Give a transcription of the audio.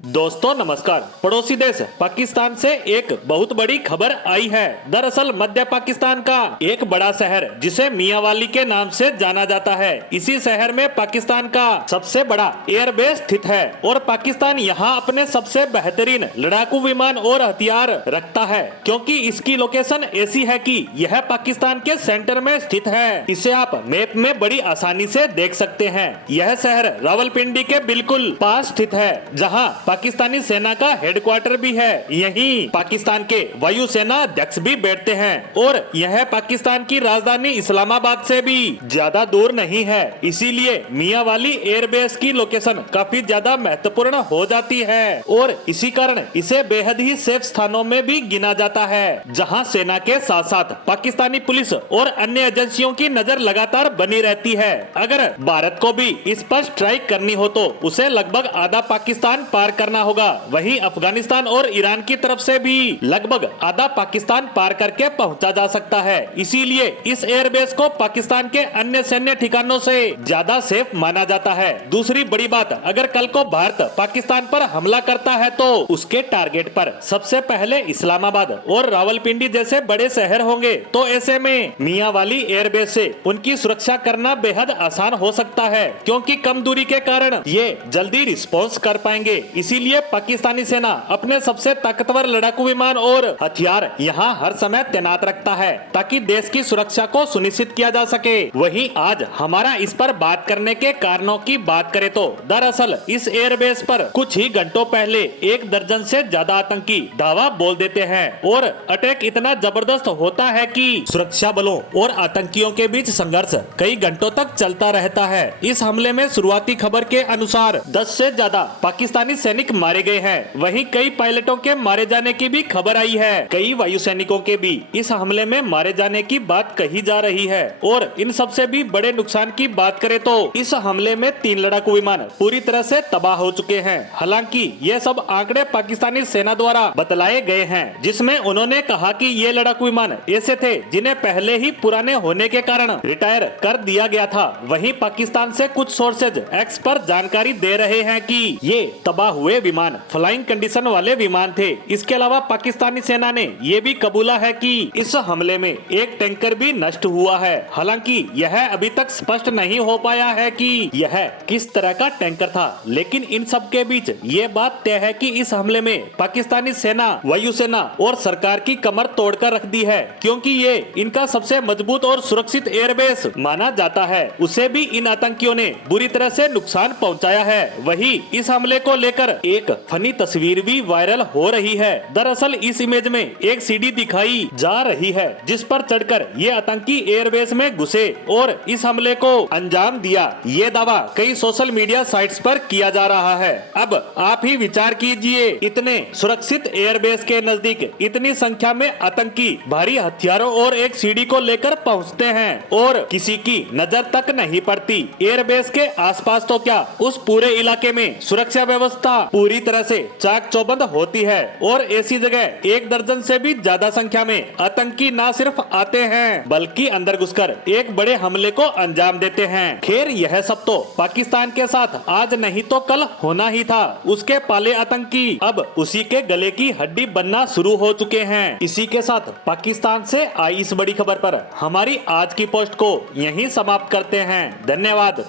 दोस्तों नमस्कार। पड़ोसी देश पाकिस्तान से एक बहुत बड़ी खबर आई है। दरअसल मध्य पाकिस्तान का एक बड़ा शहर जिसे मियांवाली के नाम से जाना जाता है, इसी शहर में पाकिस्तान का सबसे बड़ा एयरबेस स्थित है और पाकिस्तान यहां अपने सबसे बेहतरीन लड़ाकू विमान और हथियार रखता है, क्योंकि इसकी लोकेशन ऐसी है कि यह पाकिस्तान के सेंटर में स्थित है। इसे आप मैप में बड़ी आसानी से देख सकते हैं। यह शहर रावलपिंडी के बिल्कुल पास स्थित है, जहाँ पाकिस्तानी सेना का हेडक्वार्टर भी है। यहीं पाकिस्तान के वायुसेना अध्यक्ष भी बैठते हैं और यह पाकिस्तान की राजधानी इस्लामाबाद से भी ज्यादा दूर नहीं है। इसीलिए मियांवाली एयरबेस की लोकेशन काफी ज्यादा महत्वपूर्ण हो जाती है और इसी कारण इसे बेहद ही सेफ स्थानों में भी गिना जाता है, जहां सेना के साथ साथ पाकिस्तानी पुलिस और अन्य एजेंसियों की नजर लगातार बनी रहती है। अगर भारत को भी इस पर स्ट्राइक करनी हो तो उसे लगभग आधा पाकिस्तान पार करना होगा। वहीं अफगानिस्तान और ईरान की तरफ से भी लगभग आधा पाकिस्तान पार करके पहुंचा जा सकता है। इसीलिए इस एयरबेस को पाकिस्तान के अन्य सैन्य ठिकानों से ज्यादा सेफ माना जाता है। दूसरी बड़ी बात, अगर कल को भारत पाकिस्तान पर हमला करता है तो उसके टारगेट पर सबसे पहले इस्लामाबाद और रावलपिंडी जैसे बड़े शहर होंगे, तो ऐसे में मियांवाली एयरबेस से उनकी सुरक्षा करना बेहद आसान हो सकता है, क्योंकि कम दूरी के कारण ये जल्दी रिस्पॉन्स कर पाएंगे। इसीलिए पाकिस्तानी सेना अपने सबसे ताकतवर लड़ाकू विमान और हथियार यहाँ हर समय तैनात रखता है, ताकि देश की सुरक्षा को सुनिश्चित किया जा सके। वहीं आज हमारा इस पर बात करने के कारणों की बात करें तो दरअसल इस एयरबेस पर कुछ ही घंटों पहले 1 दर्जन से ज्यादा आतंकी धावा बोल देते हैं और अटैक इतना जबरदस्त होता है कि सुरक्षा बलों और आतंकियों के बीच संघर्ष कई घंटों तक चलता रहता है। इस हमले में शुरुआती खबर के अनुसार 10 से ज्यादा पाकिस्तानी सैनिक मारे गए हैं। वहीं कई पायलटों के मारे जाने की भी खबर आई है। कई वायु सैनिकों के भी इस हमले में मारे जाने की बात कही जा रही है और इन सबसे भी बड़े नुकसान की बात करें तो इस हमले में 3 लड़ाकू विमान पूरी तरह से तबाह हो चुके हैं। हालांकि ये सब आंकड़े पाकिस्तानी सेना द्वारा बतलाए गए हैं, जिसमें उन्होंने कहा कि ये लड़ाकू विमान ऐसे थे जिन्हें पहले ही पुराने होने के कारण रिटायर कर दिया गया था। वहीं पाकिस्तान से कुछ सोर्सेज एक्स पर जानकारी दे रहे हैं कि ये तबाह हुए विमान फ्लाइंग कंडीशन वाले विमान थे। इसके अलावा पाकिस्तानी सेना ने ये भी कबूला है कि इस हमले में एक टैंकर भी नष्ट हुआ है। हालांकि यह अभी तक स्पष्ट नहीं हो पाया है कि यह किस तरह का टैंकर था, लेकिन इन सब के बीच ये बात तय है कि इस हमले में पाकिस्तानी सेना, वायुसेना और सरकार की कमर तोड़कर रख दी है, क्योंकि ये इनका सबसे मजबूत और सुरक्षित एयरबेस माना जाता है। उसे भी इन आतंकियों ने बुरी तरह से नुकसान पहुंचाया है। वहीं इस हमले को लेकर एक फनी तस्वीर भी वायरल हो रही है। दरअसल इस इमेज में एक सीढ़ी दिखाई जा रही है जिस पर चढ़कर ये आतंकी एयरबेस में घुसे और इस हमले को अंजाम दिया। ये दावा कई सोशल मीडिया साइट्स पर किया जा रहा है। अब आप ही विचार कीजिए, इतने सुरक्षित एयरबेस के नजदीक इतनी संख्या में आतंकी भारी हथियारों और एक सीढ़ी को लेकर पहुंचते हैं और किसी की नजर तक नहीं पड़ती। एयरबेस के आसपास तो क्या, उस पूरे इलाके में सुरक्षा व्यवस्था पूरी तरह से चाक चौबंद होती है और ऐसी जगह 1 दर्जन से भी ज्यादा संख्या में आतंकी न सिर्फ आते हैं बल्कि अंदर घुसकर एक बड़े हमले को अंजाम देते हैं। खैर यह सब तो पाकिस्तान के साथ आज नहीं तो कल होना ही था। उसके पाले आतंकी अब उसी के गले की हड्डी बनना शुरू हो चुके हैं। इसी के साथ पाकिस्तान से आई इस बड़ी खबर पर हमारी आज की पोस्ट को यहीं समाप्त करते हैं। धन्यवाद।